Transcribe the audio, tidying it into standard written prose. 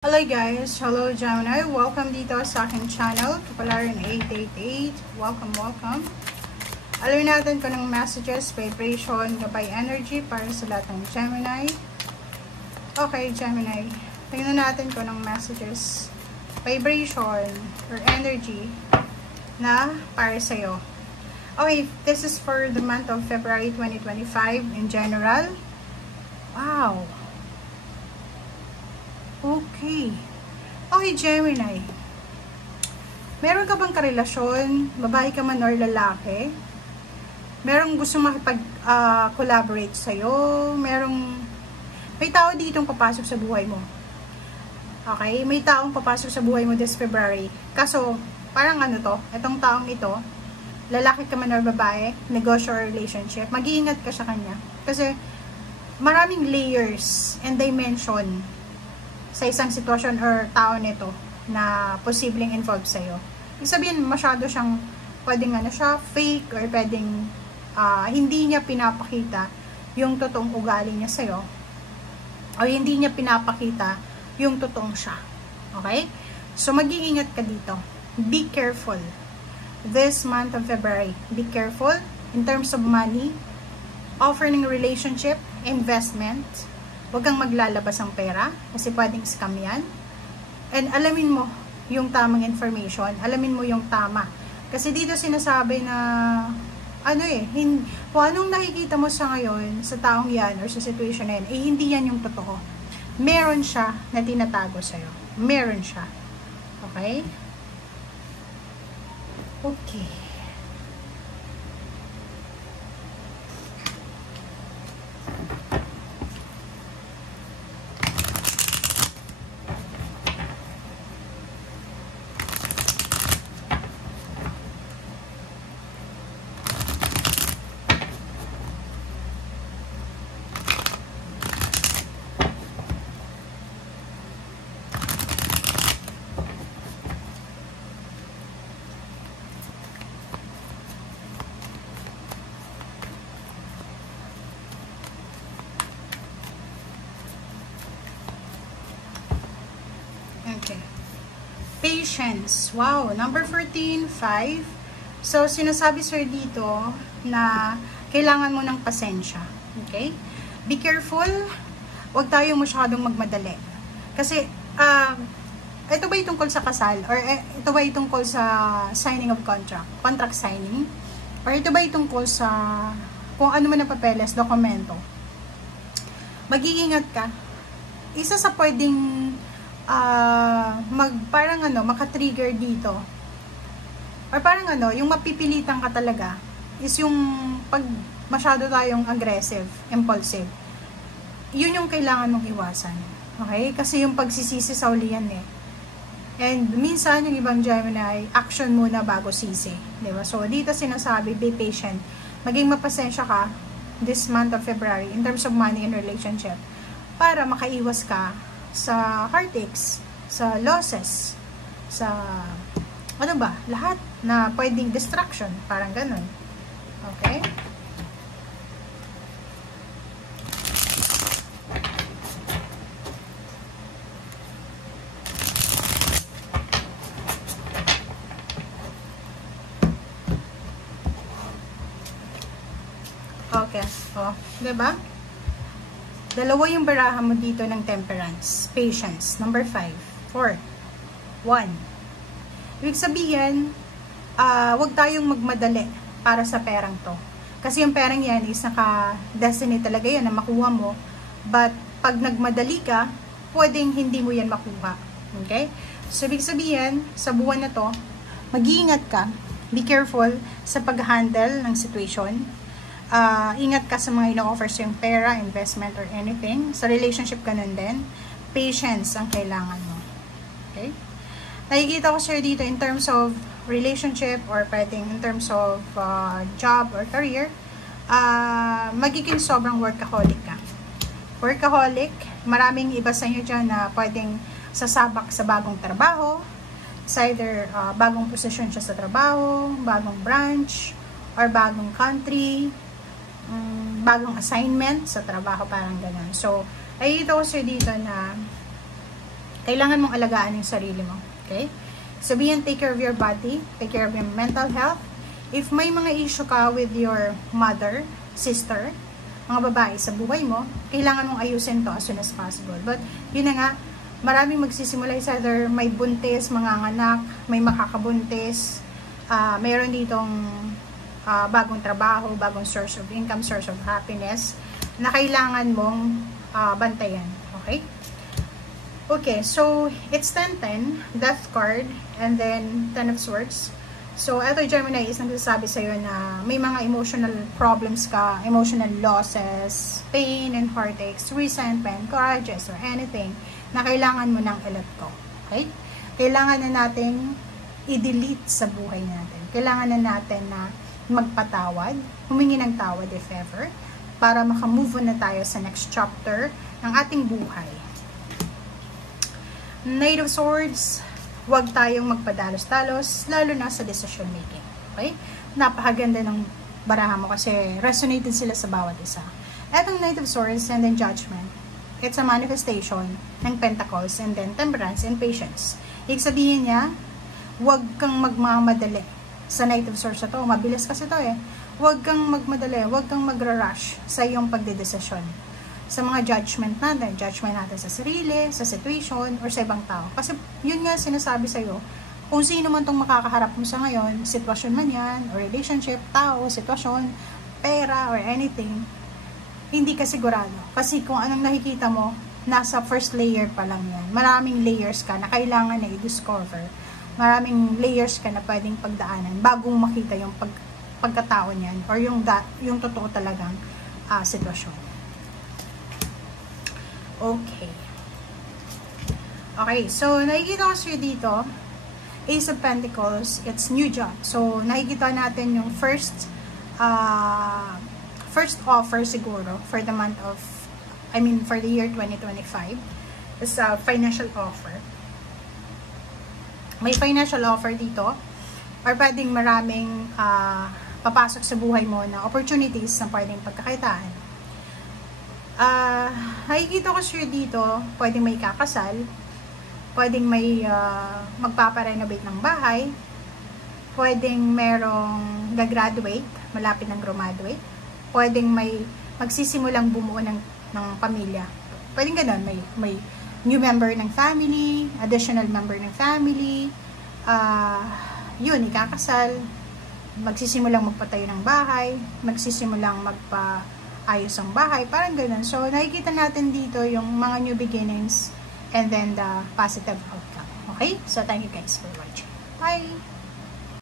Hello guys! Hello Gemini! Welcome dito sa aking channel, Kapalaran 888. Welcome! Alamin natin kung anong messages, vibration, gabay energy para sa lahat ng Gemini. Okay, Gemini. Tingnan natin kung anong messages, vibration, or energy na para sa'yo. Okay, this is for the month of February 2025 in general. Wow! Okay. Okay, Gemini. Meron ka bang karelasyon? Babae ka man or lalaki? Merong gusto makipag-collaborate sa'yo? May tao ditong papasok sa buhay mo. Okay? May taong papasok sa buhay mo this February. Kaso, parang itong taong ito, lalaki ka man or babae, negosyo or relationship, mag-iingat ka sa kanya. Kasi, maraming layers and dimension sa isang sitwasyon or tao nito na posibleng involved sa'yo. Ibig sabihin, masyado siyang pwedeng fake or pwedeng hindi niya pinapakita yung totoong ugali niya sa'yo o hindi niya pinapakita yung totoong siya. Okay? So, mag-iingat ka dito. Be careful. This month of February, be careful in terms of money, offering relationship, investment. Huwag kang maglalabas ng pera kasi pwedeng scam yan. And alamin mo yung tamang information. Alamin mo yung tama. Kasi dito sinasabi na kung anong nakikita mo sa ngayon sa taong yan or sa situation na yan, hindi yan yung totoo. Meron siya na tinatago sa'yo. Meron siya. Okay? Okay. Okay. Patience. Wow. Number 14, 5. So, sinasabi sir dito na kailangan mo ng pasensya. Okay? Be careful. Huwag tayong masyadong magmadali. Kasi, ito ba yung tungkol sa kasal? Or ito ba yung tungkol sa signing of contract? Contract signing? Or ito ba yung tungkol sa kung ano man ang papeles, dokumento? Mag-iingat ka. Isa sa pwedeng maka-trigger dito or parang yung mapipilitan ka talaga is yung pag masyado tayong aggressive, impulsive. Yun yung kailangan mong iwasan. Okay? Kasi yung pagsisisi sa uli yan and minsan yung ibang Gemini, action muna bago sisi, diba? So dito sinasabi, be patient, maging mapasensya ka this month of February in terms of money and relationship para makaiwas ka sa heartaches, sa losses, sa lahat na pwedeng distraction, parang ganun. Okay? Okay. Oh, diba? Dalawa yung baraha mo dito ng temperance. Patience. Number 5. 4. 1. Ibig sabihin, huwag tayong magmadali para sa perang to. Kasi yung perang yan is naka-destiny talaga yan na makuha mo. But, pag nagmadali ka, pwedeng hindi mo yan makuha. Okay? So, ibig sabihin, sa buwan na to, mag-iingat ka. Be careful sa pag-handle ng situation. Ingat ka sa mga ino-offer sa yung pera, investment, or anything. Sa relationship, ganun din. Patience ang kailangan mo. Okay? Nakikita ko sir dito in terms of relationship or pwedeng in terms of job or career, magiging sobrang workaholic ka. Workaholic, maraming iba sa inyo dyan na pwedeng sasabak sa bagong trabaho. It's either bagong posisyon siya sa trabaho, bagong branch, or bagong country, bagong assignment sa trabaho, parang ganun. So, nakikita ko sir dito na Kailangan mong alagaan yung sarili mo. Okay? Sabihin, take care of your body, take care of your mental health. If may mga issue ka with your mother, sister, mga babae sa buhay mo, kailangan mong ayusin to as soon as possible. But, yun na nga, maraming magsisimula is either may buntis, manganganak, may makakabuntis, mayroon ditong bagong trabaho, bagong source of income, source of happiness, na kailangan mong bantayan. Okay? Okay, so, it's 10-10, Death card, and then 10 of Swords. So, ito Gemini is nagsasabi sa'yo na may mga emotional problems ka, emotional losses, pain and heartaches, resentment, grudges, or anything na kailangan mo nang i-let go. Okay? Kailangan na natin i-delete sa buhay natin. Kailangan na natin na magpatawad, humingi ng tawad if ever, para makamove on na tayo sa next chapter ng ating buhay. Knight of Swords, huwag tayong magpadalos-dalos, lalo na sa decision making. Okay? Napakaganda ng baraha mo kasi resonated sila sa bawat isa. Etong Knight of Swords and then Judgment, it's a manifestation ng Pentacles and then Temperance and Patience. Ibig sabihin niya, huwag kang magmamadali sa Knight of Swords na to. Mabilis kasi to eh. Huwag kang magmadali, huwag kang magra-rush sa iyong pagdedesisyon. Sa mga judgment natin sa sarili, sa situation, or sa ibang tao. Kasi yun nga sinasabi sa'yo, kung sino man tong makakaharap mo sa ngayon, sitwasyon man yan, or relationship, tao, sitwasyon, pera, or anything, hindi ka sigurado. Kasi kung anong nakikita mo, nasa first layer pa lang yan. Maraming layers ka na kailangan na i-discover. Maraming layers ka na pwedeng pagdaanan bago makita yung pagkatao niyan, or yung totoo talagang sitwasyon. Okay. Okay, so nakikita ko sa'yo dito, Ace of Pentacles, it's new job. So, nakikita natin yung first offer siguro for the month of, for the year 2025. It's a financial offer. May financial offer dito, or pwedeng maraming papasok sa buhay mo na opportunities na pwedeng pagkakitaan. Nakikita ko siya dito, pwedeng may kakasal, pwedeng may magpaparenovate ng bahay, pwedeng merong gagraduate, malapit ng graduate, pwedeng may magsisimulang bumuo ng pamilya. Pwedeng ganun, may new member ng family, additional member ng family, yun, ikakasal, magsisimulang magpatayo ng bahay, magsisimulang ayos ang bahay, parang ganun. So, nakikita natin dito yung mga new beginnings and then the positive outcome. Okay? So, thank you guys for watching. Bye!